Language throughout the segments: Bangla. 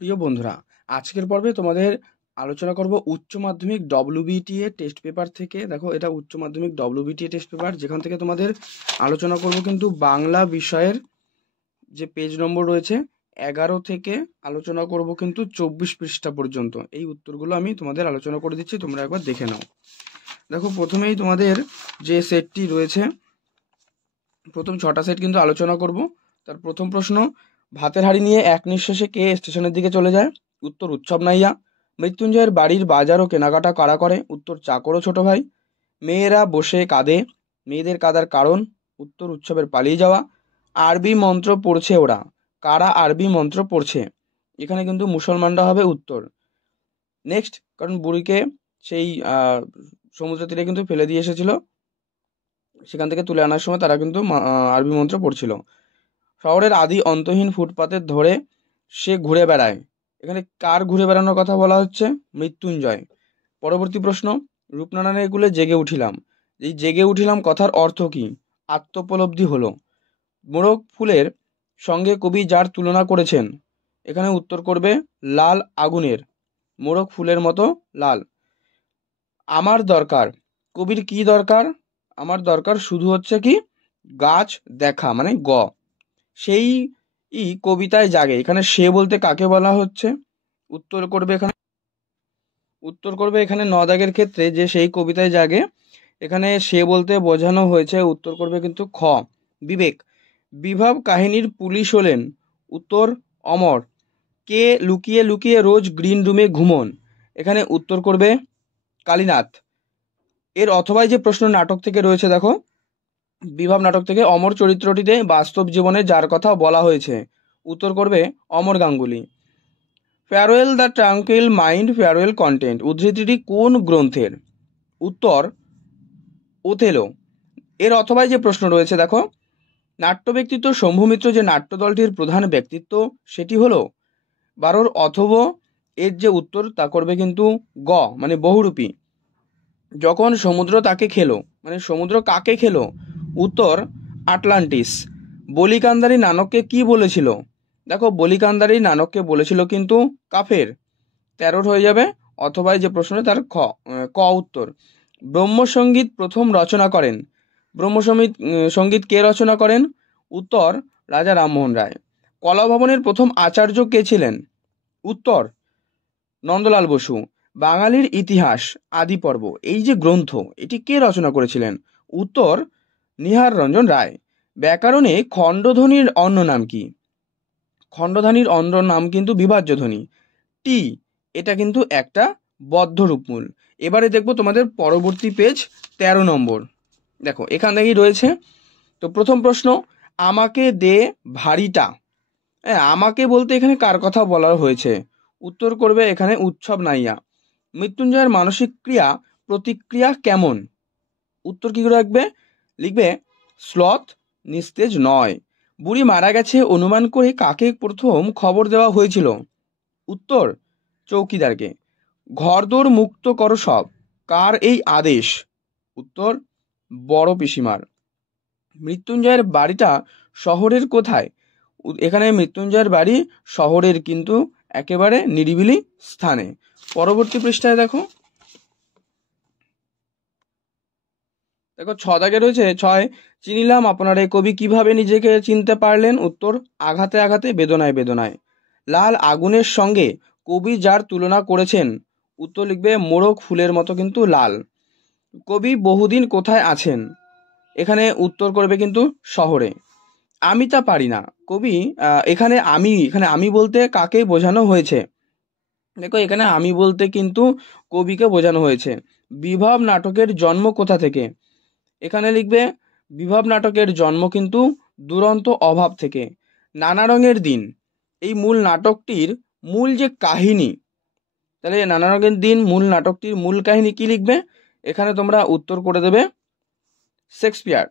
প্রিয় বন্ধুরা, আজকের পর্বে তোমাদের আলোচনা করব উচ্চ মাধ্যমিক ডব্লিউবিটিএ টেস্ট পেপার থেকে। দেখো, এটা উচ্চ মাধ্যমিক ডব্লিউবিটিএ টেস্ট পেপার, যেখান থেকে তোমাদের আলোচনা করব কিন্তু বাংলা বিষয়ের যে পেজ নম্বর রয়েছে 11 থেকে আলোচনা করব কিন্তু 24 পৃষ্ঠা পর্যন্ত। এই উত্তরগুলো আমি তোমাদের আলোচনা করে দিচ্ছি, তোমরা একবার দেখে নাও। দেখো, প্রথমেই তোমাদের যে সেটটি রয়েছে, প্রথম 6টা সেট কিন্তু আলোচনা করব। তার প্রথম প্রশ্ন, ভাতের হাঁড়ি নিয়ে এক নিঃশ্বাসে কে স্টেশনের দিকে চলে যায়? উত্তর, উৎসব নাইয়া। মৃত্যুঞ্জয়ের বাড়ির বাজার ও কেনাকাটা কারা করে? উত্তর, চাকর ও ছোট ভাই। মেয়েরা বসে কাঁদে, মেয়েদের কাঁদার কারণ? উত্তর, উৎসবের পালিয়ে যাওয়া। আরবি মন্ত্র পড়ছে ওরা, কারা আরবি মন্ত্র পড়ছে? এখানে কিন্তু মুসলমানরা হবে উত্তর। নেক্সট, কারণ বুড়িকে সেই সমুদ্র তীরে কিন্তু ফেলে দিয়ে এসেছিল, সেখান থেকে তুলে আনার সময় তারা কিন্তু আরবি মন্ত্র পড়ছিল। শহরের আদি অন্তহীন ফুটপাতের ধরে সে ঘুরে বেড়ায়, এখানে কার ঘুরে বেড়ানোর কথা বলা হচ্ছে? মৃত্যুঞ্জয়। পরবর্তী প্রশ্ন, রূপনারায়ণের কুলে জেগে উঠিলাম, এই জেগে উঠিলাম কথার অর্থ কি? আত্মোপলব্ধি হলো। মোরগ ফুলের সঙ্গে কবি যার তুলনা করেছেন, এখানে উত্তর করবে লাল আগুনের, মোরগ ফুলের মতো লাল। আমার দরকার, কবির কি দরকার? আমার দরকার শুধু হচ্ছে কি গাছ দেখা, মানে গ। সেই কবিতায় জাগে, এখানে সে বলতে কাকে বলা হচ্ছে? উত্তর করবে এখানে 9 দাগের ক্ষেত্রে যে সেই কবিতায় জাগে, এখানে সে বলতে বোঝানো হয়েছে, উত্তর করবে কিন্তু খ, বিবেক। বিভব কাহিনীর পুলিশ হলেন, উত্তর অমর। কে লুকিয়ে লুকিয়ে রোজ গ্রিন রুমে ঘুমন? এখানে উত্তর করবে কালীনাথ। এর অথবাই যে প্রশ্ন নাটক থেকে রয়েছে, দেখো, বিভব নাটক থেকে অমর চরিত্রটিতে বাস্তব জীবনে যার কথা বলা হয়েছে, উত্তর করবে Amar Ganguly. Farewell the tranquil mind, farewell content উদ্ধৃতিটি কোন গ্রন্থের? উত্তর ওথেলো। এর অথবাই যে প্রশ্ন রয়েছে, দেখো, নাট্য ব্যক্তিত্ব শম্ভু মিত্র যে নাট্যদলটির প্রধান ব্যক্তিত্ব, সেটি হলো 12 অথব। এর যে উত্তর তা করবে কিন্তু গ, মানে বহুরূপী। যখন সমুদ্র তাকে খেলো, মানে সমুদ্র কাকে খেলো? উত্তর আটলান্টিস। বলিকান্দারি নানককে কি বলেছিল? দেখো, বলিকান্দারি নানককে বলেছিল কিন্তু কাফের। 13 হয়ে যাবে অথবা যে প্রশ্ন তার ক উত্তর। ব্রহ্মসঙ্গীত প্রথম রচনা করেন, ব্রহ্মসঙ্গীত সঙ্গীত কে রচনা করেন? উত্তর রাজা রামমোহন রায়। কলাভবনের প্রথম আচার্য কে ছিলেন? উত্তর নন্দলাল বসু। বাঙালির ইতিহাস আদি পর্ব, এই যে গ্রন্থ, এটি কে রচনা করেছিলেন? উত্তর নিহার রঞ্জন রায়। ব্যাকরণে খণ্ডধ্বনির অন্য নাম কি? খণ্ডধ্বনির অন্য নাম কিন্তু বিভাজ্য ধ্বনি। টি, এটা কিন্তু একটা বদ্ধ রূপমূল। এবারে দেখবো তোমাদের পরবর্তী পেজ 13 নম্বর। দেখো, এখান থেকেই রয়েছে। তো প্রথম প্রশ্ন, আমাকে দে ভারীটা। হ্যাঁ, আমাকে বলতে এখানে কার কথা বলা হয়েছে? উত্তর করবে এখানে উৎসব নাইয়া। মৃত্যুঞ্জয়ের মানসিক ক্রিয়া প্রতিক্রিয়া কেমন? উত্তর কি করে লিখবে স্লথ, নিস্তেজ নয়। বুড়ি মারা গেছে অনুমান করে কাকে প্রথম খবর দেওয়া হয়েছিল? উত্তর চৌকিদারকে। ঘরদোর মুক্ত করো সব, কার এই আদেশ? উত্তর বড় পিসিমার। মৃত্যুঞ্জয়ের বাড়িটা শহরের কোথায়? এখানে মৃত্যুঞ্জয়ের বাড়ি শহরের কিন্তু একেবারে নিরিবিলি স্থানে। পরবর্তী পৃষ্ঠায় দেখো, 6 দাগে রয়েছে 6, চিনিলাম আপনারে কবি কিভাবে নিজেকে চিনতে পারলেন? উত্তর আঘাতে আঘাতে, বেদনায় বেদনায়। লাল আগুনের সঙ্গে কবি যার তুলনা করেছেন, উত্তর লিখবে মোরগ ফুলের মতো কিন্তু লাল। কবি বহুদিন কোথায় আছেন? এখানে উত্তর করবে কিন্তু শহরে। আমি তা পারি না, কবি এখানে আমি বলতে কাকে বোঝানো হয়েছে? দেখো, এখানে আমি বলতে কিন্তু কবিকে বোঝানো হয়েছে। বিভব নাটকের জন্ম কোথা থেকে? এখানে লিখবে বিভব নাটকের জন্ম কিন্তু দুরন্ত অভাব থেকে। নানা রঙের দিন, এই মূল নাটকটির মূল যে কাহিনী, তাহলে নানা রঙের দিন মূল নাটকটির মূল কাহিনী কি লিখবে? এখানে তোমরা উত্তর করে দেবে শেক্সপিয়ার।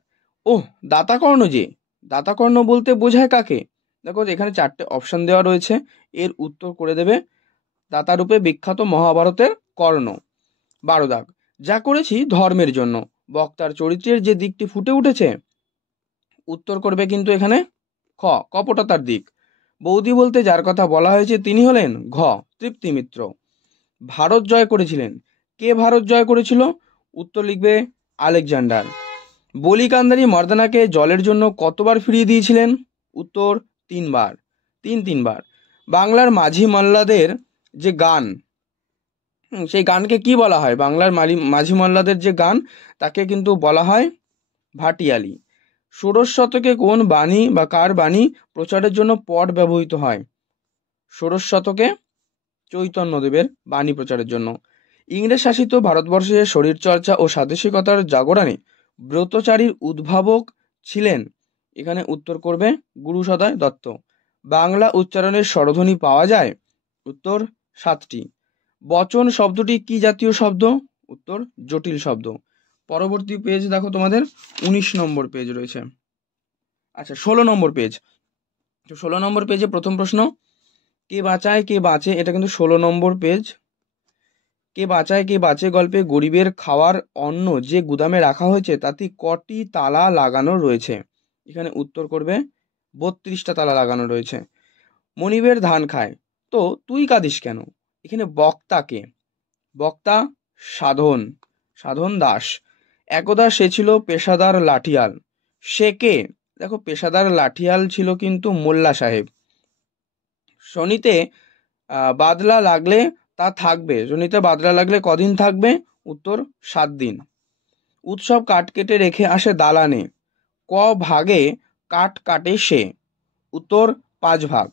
ওহ, দাতাকর্ণ যে, দাতাকর্ণ বলতে বোঝায় কাকে? দেখো, এখানে 4টে অপশন দেওয়া রয়েছে, এর উত্তর করে দেবে দাতারূপে বিখ্যাত মহাভারতের কর্ণ। 12 দাগ, যা করেছি ধর্মের জন্য, বক্তার চরিত্রের যে দিকটি ফুটে উঠেছে, উত্তর করবে কিন্তু এখানে খ, কপটতার দিক। বৌদি বলতে যার কথা বলা হয়েছে তিনি হলেন ঘ তৃপ্তি মিত্র। ভারত জয় করেছিলেন, কে ভারত জয় করেছিল? উত্তর লিখবে আলেকজান্ডার। বলি কান্দারি মর্দানাকে জলের জন্য কতবার ফিরিয়ে দিয়েছিলেন? উত্তর তিনবার, তিনবার। বাংলার মাঝি মাল্লাদের যে গান, সেই গানকে কি বলা হয়? বাংলার মাঝি মাল্লাদের যে গান তাকে কিন্তু বলা হয় ভাটিয়ালি। ষোড়শ শতকে কোন বাণী বা কার বাণী প্রচারের জন্য পট ব্যবহৃত হয়? ষোড়শ শতকে চৈতন্যদেবের বাণী প্রচারের জন্য। ইংরেজ শাসিত ভারতবর্ষে শরীরচর্চা ও স্বাদেশিকতার জাগরণে ব্রতচারীর উদ্ভাবক ছিলেন? এখানে উত্তর করবে গুরু সদয় দত্ত। বাংলা উচ্চারণের স্বরধ্বনি পাওয়া যায়? উত্তর 7টি। বচন শব্দটি কি জাতীয় শব্দ? উত্তর জটিল শব্দ। পরবর্তী পেজ দেখো, তোমাদের 19 নম্বর পেজ রয়েছে। আচ্ছা, 16 নম্বর পেজ। তো 16 নম্বর পেজে প্রথম প্রশ্ন, কে বাঁচায় কে বাঁচে, এটা কিন্তু 16 নম্বর পেজ। কে বাঁচায় কে বাঁচে গল্পে গরিবের খাওয়ার অন্ন যে গুদামে রাখা হয়েছে তাতে কটি তালা লাগানো রয়েছে? এখানে উত্তর করবে 32টা তালা লাগানো রয়েছে। মনিবের ধান খায়, তো তুই কাঁদিস কেন? এখানে বক্তাকে, বক্তা সাধন দাস। একদা সে ছিল পেশাদার লাঠিয়াল, সে কে? দেখো, পেশাদার লাঠিয়াল ছিল কিন্তু মোল্লা সাহেব। শনিতে বাদলা লাগলে তা থাকবে, শনিতে বাদলা লাগলে কদিন থাকবে? উত্তর 7 দিন। উৎসব কাঠ কেটে রেখে আসে দালানে, ক ভাগে কাঠ কাটে সে? উত্তর 5 ভাগ।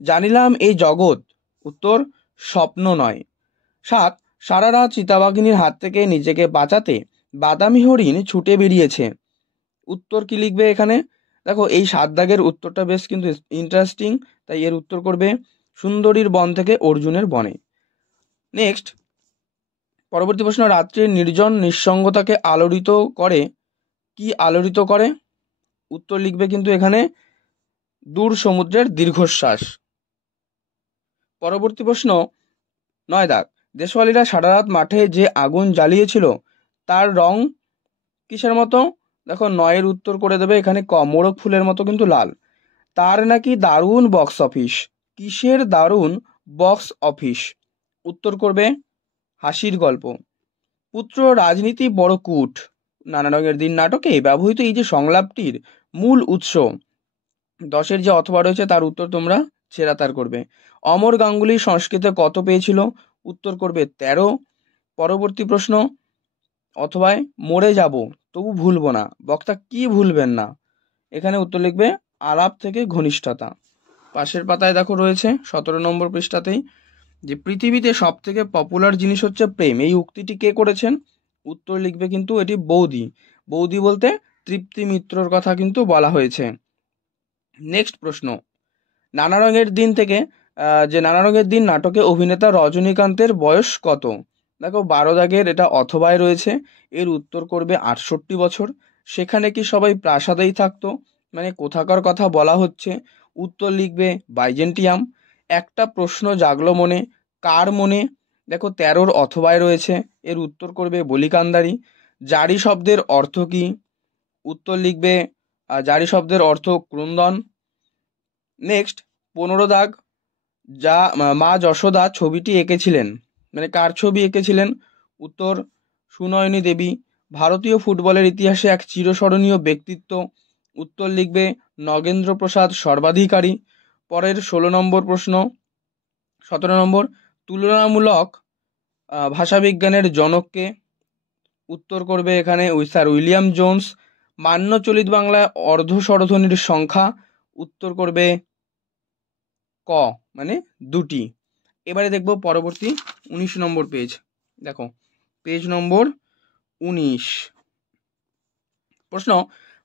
জানিলাম এই জগৎ, উত্তর স্বপ্ন নয়। 7 সারা রাত চিতাবাঘিনীর হাত থেকে নিজেকে বাঁচাতে বাদামি হরিণ ছুটে বেরিয়েছে। উত্তর কি লিখবে এখানে? দেখো, এই 7 দাগের উত্তরটা বেশ কিন্তু ইন্টারেস্টিং, তাই এর উত্তর করবে সুন্দরীর বন থেকে অর্জুনের বনে। নেক্সট, পরবর্তী প্রশ্ন, রাত্রির নির্জন নিঃসঙ্গতাকে আলোড়িত করে, কি আলোড়িত করে? উত্তর লিখবে কিন্তু এখানে দূর সমুদ্রের দীর্ঘশ্বাস। পরবর্তী প্রশ্ন 9 দাগ, দেশওয়ালিরা সারা রাত মাঠে যে আগুন জ্বালিয়েছিল তার রং কিসের মতো? দেখো, 9 উত্তর করে দেবে এখানে ক মোরগ ফুলের মতো কিন্তু লাল। তার নাকি দারুণ বক্স অফিস, কিসের দারুণ বক্স অফিস? উত্তর করবে হাসির গল্প। পুত্র রাজনীতি বড় কূট, নানা রঙের দিন নাটকে ব্যবহৃত এই যে সংলাপটির মূল উৎস, 10 যে অথবা রয়েছে তার উত্তর তোমরা ছেড়াতার করবে। অমর গাঙ্গুলি সংস্কৃতে কত পেয়েছিল? উত্তর করবে 13। পরবর্তী প্রশ্ন, অথবায় মরে যাব তবু ভুলবো না, বক্তা কি ভুলবেন না? এখানে উত্তর লিখবে আলাপ থেকে ঘনিষ্ঠতা। পাশের পাতায় দেখো রয়েছে 17 নম্বর পৃষ্ঠাতেই, যে পৃথিবীতে সব থেকে পপুলার জিনিস হচ্ছে প্রেম, এই উক্তিটি কে করেছেন? উত্তর লিখবে কিন্তু এটি বৌদি। বৌদি বলতে তৃপ্তি মিত্রর কথা কিন্তু বলা হয়েছে। নেক্সট প্রশ্ন, নানা রঙের দিন থেকে যে নানা রঙের দিন নাটকে অভিনেতা রজনীকান্তের বয়স কত? দেখো, 12 দাগের এটা অথবায় রয়েছে, এর উত্তর করবে 68 বছর। সেখানে কি সবাই প্রাসাদেই থাকতো, মানে কোথাকার কথা বলা হচ্ছে? উত্তর লিখবে বাইজেন্টিয়াম। একটা প্রশ্ন জাগলো মনে, কার মনে? দেখো, 13 অথবায় রয়েছে, এর উত্তর করবে বলিকান্দারি। জারি শব্দের অর্থ কি? উত্তর লিখবে জারি শব্দের অর্থ ক্রন্দন। নেক্সট, 15 দাগ, যা মা যশোদা ছবিটি এঁকেছিলেন, মানে কার ছবি এঁকেছিলেন? উত্তর সুনয়নী দেবী। ভারতীয় ফুটবলের ইতিহাসে এক চিরস্মরণীয় ব্যক্তিত্ব, উত্তর লিখবে নগেন্দ্র প্রসাদ সর্বাধিকারী। পরের 16 নম্বর প্রশ্ন, 17 নম্বর, তুলনামূলক ভাষাবিজ্ঞানের জনককে? উত্তর করবে এখানে স্যার উইলিয়াম জোন্স। মান্য চলিত বাংলায় অর্ধস্বরধ্বনির সংখ্যা? উত্তর করবে ক, মানে 2টি। এবারে দেখব পরবর্তী 19 নম্বর পেজ। দেখো, পেজ নম্বর 19। প্রশ্ন,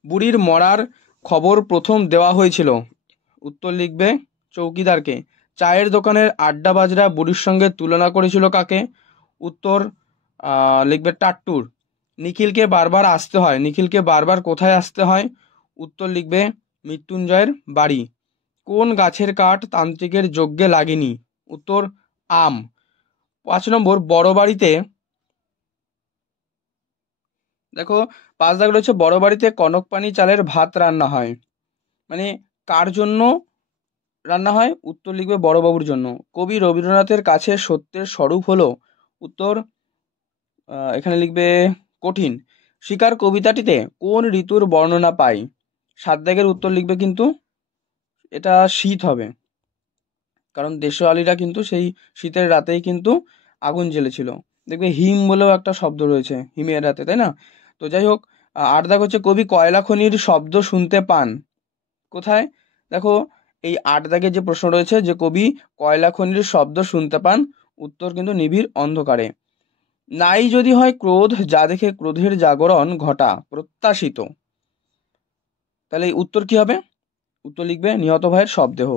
বুড়ির মরার খবর প্রথম দেওয়া হয়েছিল? উত্তর লিখবে চৌকিদারকে। চায়ের দোকানের আড্ডাবাজরা বুড়ির সঙ্গে তুলনা করেছিল কাকে? উত্তর লিখবে টাট্টুর। নিখিলকে বারবার আসতে হয়, নিখিলকে বারবার কোথায় আসতে হয়? উত্তর লিখবে মৃত্যুঞ্জয়ের বাড়ি। কোন গাছের কাঠ তান্ত্রিকের যজ্ঞে লাগেনি? উত্তর আম। 5 নম্বর, বড় বাড়িতে, দেখো 5 দাগ রয়েছে, বড় বাড়িতে কনক পানি চালের ভাত রান্না হয়, মানে কার জন্য রান্না হয়? উত্তর লিখবে বড়বাবুর জন্য। কবি রবীন্দ্রনাথের কাছে সত্যের স্বরূপ হলো? উত্তর এখানে লিখবে কঠিন। শিকার কবিতাটিতে কোন ঋতুর বর্ণনা পাই? 7 দাগের উত্তর লিখবে কিন্তু এটা শীত হবে, কারণ দেশওয়ালিরা কিন্তু সেই শীতের রাতেই কিন্তু আগুন জ্বেলেছিল। দেখবে হিম বলেও একটা শব্দ রয়েছে, হিমের রাতে, তাই না? তো যাই হোক, 8 দাগ হচ্ছে কবি কয়লা খনির শব্দ শুনতে পান কোথায়? দেখো, এই 8 দাগে যে প্রশ্ন রয়েছে যে কবি কয়লা খনির শব্দ শুনতে পান, উত্তর কিন্তু নিবিড় অন্ধকারে। নাই যদি হয় ক্রোধ, যা দেখে ক্রোধের জাগরণ ঘটা প্রত্যাশিত, তাহলে এই উত্তর কি হবে? উত্তর লিখবে নিহত ভাইয়ের শবদেহ।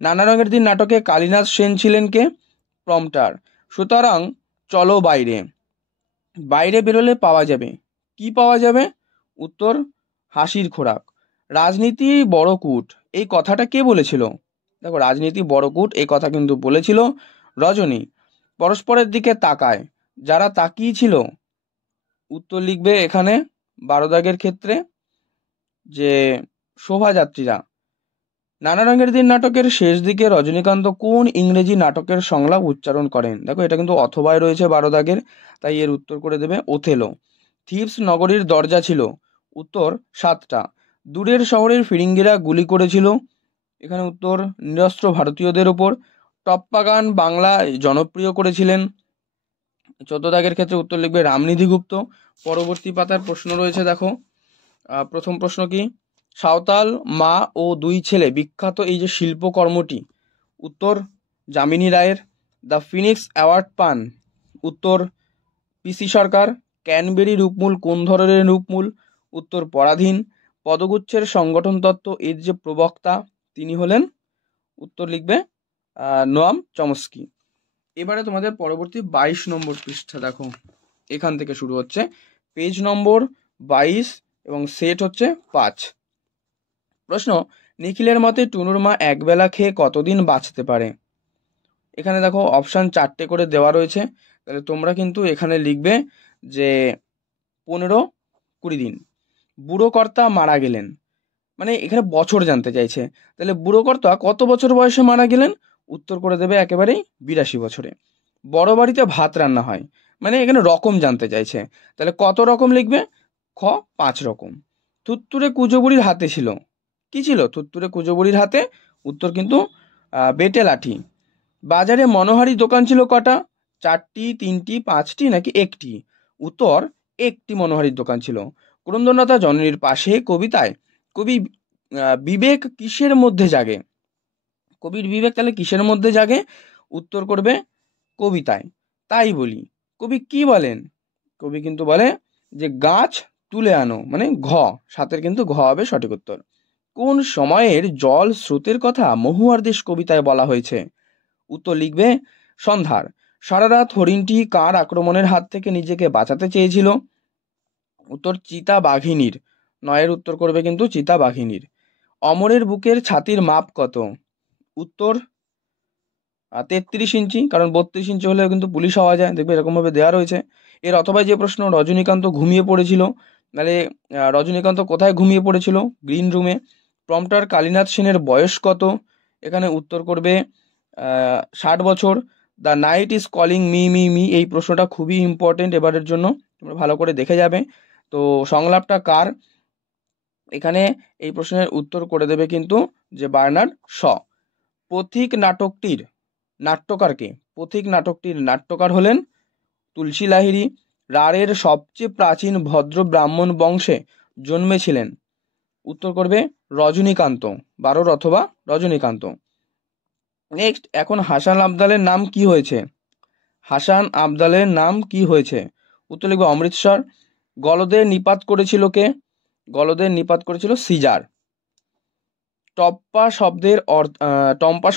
নানা রঙের দিন নাটকে কালীনাথ সেন ছিলেন কে? প্রম্পটার। সুতরাং চলো বাইরে, বাইরে বেরোলে পাওয়া যাবে, কি পাওয়া যাবে? উত্তর হাসির খোরাক। রাজনীতি বড় কূট, এই কথাটা কে বলেছিল? দেখো, রাজনীতি বড় কূট এই কথা কিন্তু বলেছিল রজনী। পরস্পরের দিকে তাকায়, যারা তাকিয়ে ছিল, উত্তর লিখবে এখানে 12 দাগের ক্ষেত্রে যে শোভাযাত্রীরা। নানা রঙের দিন নাটকের শেষ দিকে রজনীকান্ত কোন ইংরেজি নাটকের সংলাপ উচ্চারণ করেন? দেখো, এটা কিন্তু অথবায় রয়েছে 12 দাগের, তাই এর উত্তর করে দেবে ওথেলো। থিবস নগরীর দরজা ছিল? উত্তর 7টা। দূরের শহরের ফিরিঙ্গিরা গুলি করেছিল? এখানে উত্তর নিরস্ত্র ভারতীয়দের ওপর। টপ্পা গান বাংলা জনপ্রিয় করেছিলেন? 14 দাগের ক্ষেত্রে উত্তর লিখবে রামনিধি গুপ্ত। পরবর্তী পাতার প্রশ্ন রয়েছে, দেখো, প্রথম প্রশ্ন কি? সাঁওতাল মা ও 2 ছেলে বিখ্যাত এই যে শিল্পকর্মটি, উত্তর যামিনী রায়ের। দ্য ফিনিক্স অ্যাওয়ার্ড পান? উত্তর পিসি সরকার। ক্যানবেরি রূপমূল কোন ধরনের রূপমূল? উত্তর পরাধীন। পদগুচ্ছের সংগঠন তত্ত্ব এর যে প্রবক্তা, তিনি হলেন? উত্তর লিখবে নোয়াম চমস্কি। এবারে তোমাদের পরবর্তী 22 নম্বর পৃষ্ঠা দেখো, এখান থেকে শুরু হচ্ছে, পেজ নম্বর 22 এবং সেট হচ্ছে 5। প্রশ্ন, নিখিলের মতে টুনুর মা একবেলা খেয়ে কতদিন বাঁচতে পারে? এখানে দেখো অপশান 4টে করে দেওয়া রয়েছে, তাহলে তোমরা কিন্তু এখানে লিখবে যে 15-20 দিন। বুড়ো কর্তা মারা গেলেন, মানে এখানে বছর জানতে চাইছে, তাহলে বুড়ো কর্তা কত বছর বয়সে মারা গেলেন? উত্তর করে দেবে একেবারেই 82 বছরে। বড় বাড়িতে ভাত রান্না হয়, মানে এখানে রকম জানতে চাইছে, তাহলে কত রকম লিখবে? খ 5 রকম। থুত্তুরে কুজো বুড়ির হাতে ছিল, কি ছিল থুত্তুরে কুজো বুড়ির হাতে? উত্তর কিন্তু বেটে লাঠি। বাজারে মনোহারি দোকান ছিল কটা? 4টি, 3টি, 5টি নাকি একটি? উত্তর একটি মনোহারির দোকান ছিল। ক্রন্দনতা জননীর পাশে কবিতায় কবি বিবেক কিসের মধ্যে জাগে? কবির বিবেক তাহলে কিসের মধ্যে জাগে? উত্তর করবে কবিতায়। তাই বলি, কবি কি বলেন? কবি কিন্তু বলে যে গাছ তুলে আনো, মানে ঘ, 7-এর কিন্তু ঘ হবে সঠিক উত্তর। কোন সময়ের জল স্রোতের কথা মহুয়ার দেশ কবিতায় বলা হয়েছে? উত্তর লিখবে সন্ধ্যার। সারা রাত হরিণটি কার আক্রমণের হাত থেকে নিজেকে বাঁচাতে চেয়েছিল? উত্তর চিতা বাঘিনীর। 9-এর উত্তর করবে কিন্তু চিতা বাঘিনীর। অমরের বুকের ছাতির মাপ কত? উত্তর 33 ইঞ্চি, কারণ 32 ইঞ্চি হলেও কিন্তু পুলিশ হওয়া যায়, দেখবে এরকম ভাবে দেওয়া রয়েছে। এর অথবা যে প্রশ্ন, রজনীকান্ত ঘুমিয়ে পড়েছিল, তাহলে রজনীকান্ত কোথায় ঘুমিয়ে পড়েছিল? গ্রিন রুমে। প্রম্পটার কালীনাথ সেনের বয়স কত? এখানে উত্তর করবে 60 বছর। The night is calling me me me, এই প্রশ্নটা খুবই ইম্পর্টেন্ট এবারের জন্য, তোমরা ভালো করে দেখে যাবে। তো সংলাপটা কার? এখানে এই প্রশ্নের উত্তর করে দেবে কিন্তু যে বার্নার্ড শ। পথিক নাটকটির নাট্যকারকে? পথিক নাটকটির নাট্যকার হলেন তুলসী লাহিড়ী। রাঢ়ের সবচেয়ে প্রাচীন ভদ্র ব্রাহ্মণ বংশে জন্মেছিলেন? উত্তর করবে রজনীকান্ত, 12 অথবা রজনীকান্ত। নেক্সট, এখন হাসান আবদালের নাম কি হয়েছে? হাসান আবদালের নাম কি হয়েছে? উত্তর লিখবে অমৃতসর। গলদের নিপাত করেছিল কে? গলদের নিপাত করেছিল সিজার। টম্পা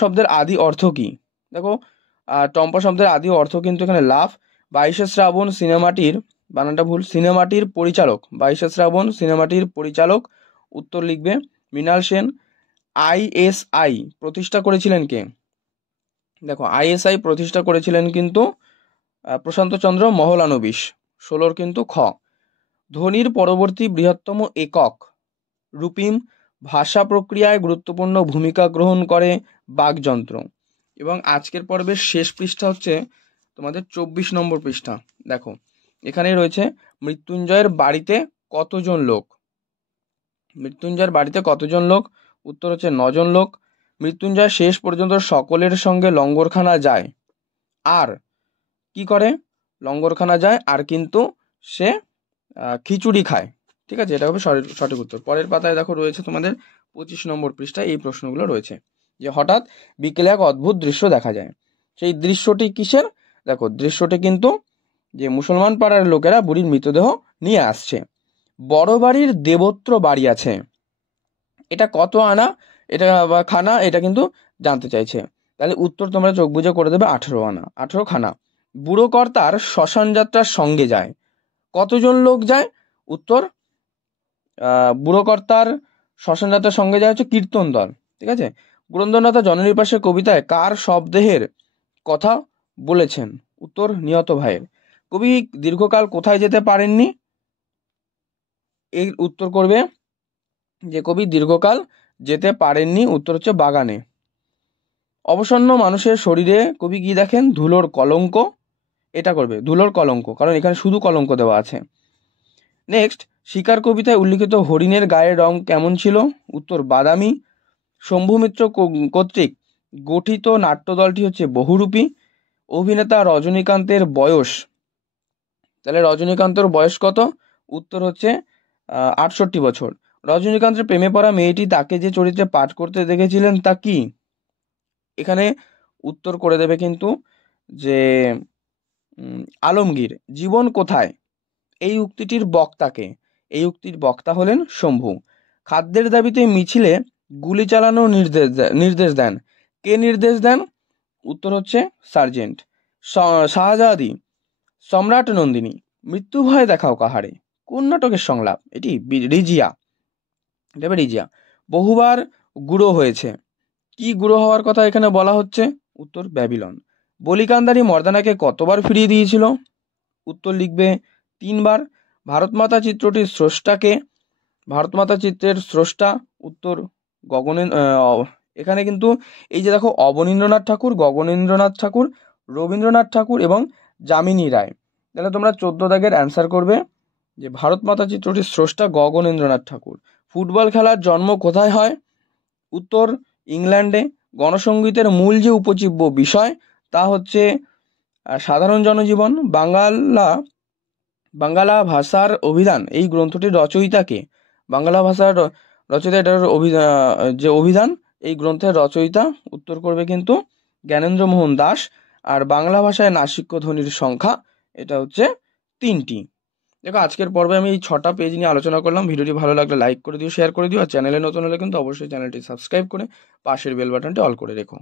শব্দের আদি অর্থ কি? দেখো, টম্পা শব্দের আদি অর্থ কিন্তু এখানে লাভ। 22শে শ্রাবণ সিনেমাটির, বানানটা ভুল, সিনেমাটির পরিচালক, 22শে শ্রাবণ সিনেমাটির পরিচালক, উত্তর লিখবে মৃণাল সেন। আইএসআই প্রতিষ্ঠা করেছিলেন কে? দেখো, আইএসআই প্রতিষ্ঠা করেছিলেন কিন্তু প্রশান্ত চন্দ্র মহলানবিশ। 16-র কিন্তু খ। ধ্বনির পরবর্তী বৃহত্তম একক রূপিম, ভাষা প্রক্রিয়ায় গুরুত্বপূর্ণ ভূমিকা গ্রহণ করে বাকযন্ত্র। এবং আজকের পর্বের শেষ পৃষ্ঠা হচ্ছে তোমাদের 24 নম্বর পৃষ্ঠা। দেখো এখানে রয়েছে মৃত্যুঞ্জয়ের বাড়িতে কতজন লোক। মৃত্যুঞ্জয়ের বাড়িতে কতজন লোক? উত্তর হচ্ছে 9 জন লোক। মৃত্যুঞ্জয় শেষ পর্যন্ত সকলের সঙ্গে লঙ্গরখানা যায়। আর কি করে? লঙ্গরখানা যায় আর কিন্তু সে খিচুড়ি খায়। ঠিক আছে, এটা হবে সঠিক উত্তর। পরের পাতায় দেখো রয়েছে তোমাদের 25 নম্বর পৃষ্ঠায় এই প্রশ্নগুলো রয়েছে, যে হঠাৎ বিকেলে এক অদ্ভুত দৃশ্য দেখা যায়। সেই দৃশ্যটি কিসের? দেখো দৃশ্যটি কিন্তু যে মুসলমান পাড়ার লোকেরা বুড়ির মৃতদেহ নিয়ে আসছে। বড় বাড়ির দেবত্র বাড়ি আছে, এটা কত আনা এটা বা খানা এটা কিন্তু জানতে চাইছে। তাহলে উত্তর তোমরা চোখ বুঝে করে দেবে 18 আনা, 18 খানা। বুড়ো কর্তার শ্মশান যাত্রার সঙ্গে যায়। কতজন লোক যায়? উত্তর বুড়ো কর্তার শ্মশান যাত্রার সঙ্গে যায় হচ্ছে কীর্তন দল। ঠিক আছে। পুরন্দরনাথ জননীর পাশে কবিতায় কার শবদেহের কথা বলেছেন? উত্তর নিহত ভাইয়ের। কবি দীর্ঘকাল কোথায় যেতে পারেননি? এই উত্তর করবে যে কবি দীর্ঘকাল যেতে পারেননি, উত্তর হচ্ছে বাগানে। অবসন্ন মানুষের শরীরে কবি কি দেখেন? ধুলোর কলঙ্ক। এটা করবে ধুলোর কলঙ্ক, কারণ এখানে শুধু কলঙ্ক দেওয়া আছে। নেক্সট, শিকার কবিতায় উল্লিখিত হরিণের গায়ের রং কেমন ছিল? উত্তর বাদামি। শম্ভু মিত্র কর্তৃক গঠিত নাট্যদলটি হচ্ছে বহুরূপী। অভিনেতা রজনীকান্তের বয়স, তাহলে রজনীকান্তের বয়স কত? উত্তর হচ্ছে 68 বছর। রজনীকান্তের প্রেমে পড়া মেয়েটি তাকে যে চরিত্রে পাঠ করতে দেখেছিলেন তা কি? এখানে উত্তর করে দেবে কিন্তু যে আলমগীর। জীবন কোথায়? এই উক্তিটির বক্তাকে? এই উক্তির বক্তা হলেন শম্ভু। খাদ্যের দাবিতে মিছিলে গুলি চালানোর নির্দেশ দেন। কে নির্দেশ দেন? উত্তর হচ্ছে সার্জেন্ট। শাহজাদি। সম্রাট নন্দিনী। মৃত্যু ভয় দেখাও কাহারে, কোন নাটকের সংলাপ? এটি রিজিয়া। এটা হবে রিজিয়া। বহুবার গুঁড়ো হয়েছে, কি গুঁড়ো হওয়ার কথা এখানে বলা হচ্ছে? উত্তর ব্যাবিলন। বলিকান্দারি মর্দানাকে কতবার ফিরিয়ে দিয়েছিল? উত্তর লিখবে 3 বার। ভারতমাতা চিত্রটির স্রষ্টাকে? ভারতমাতা চিত্রের স্রষ্টা উত্তর এখানে কিন্তু এই যে দেখো অবনীন্দ্রনাথ ঠাকুর, গগনেন্দ্রনাথ ঠাকুর, রবীন্দ্রনাথ ঠাকুর এবং যামিনী রায়। তাহলে তোমরা 14 দাগের অ্যান্সার করবে যে ভারতমাতা চিত্রটির স্রষ্টা গগনেন্দ্রনাথ ঠাকুর। ফুটবল খেলার জন্ম কোথায় হয়? উত্তর ইংল্যান্ডে। গণসঙ্গীতের মূল যে উপজীব্য বিষয় তা হচ্ছে সাধারণ জনজীবন। বাংলা ভাষার অভিধান এই গ্রন্থটির রচয়িতাকে? বাংলা ভাষার রচয়িতা, এটার যে অভিধান এই গ্রন্থের রচয়িতা উত্তর করবে কিন্তু জ্ঞানেন্দ্র মোহন দাস। আর বাংলা ভাষায় নাসিক্য ধ্বনির সংখ্যা এটা হচ্ছে 3টি। দেখো আজকের পর্বে আমি এই 6টা পেজ নিয়ে আলোচনা করলাম। ভিডিওটি ভালো লাগলে লাইক করে দিও, শেয়ার করে দিও। আর চ্যানেলে নতুন হলে কিন্তু অবশ্যই চ্যানেলটি সাবস্ক্রাইব করে পাশের বেল বাটনটি অল করে রেখো।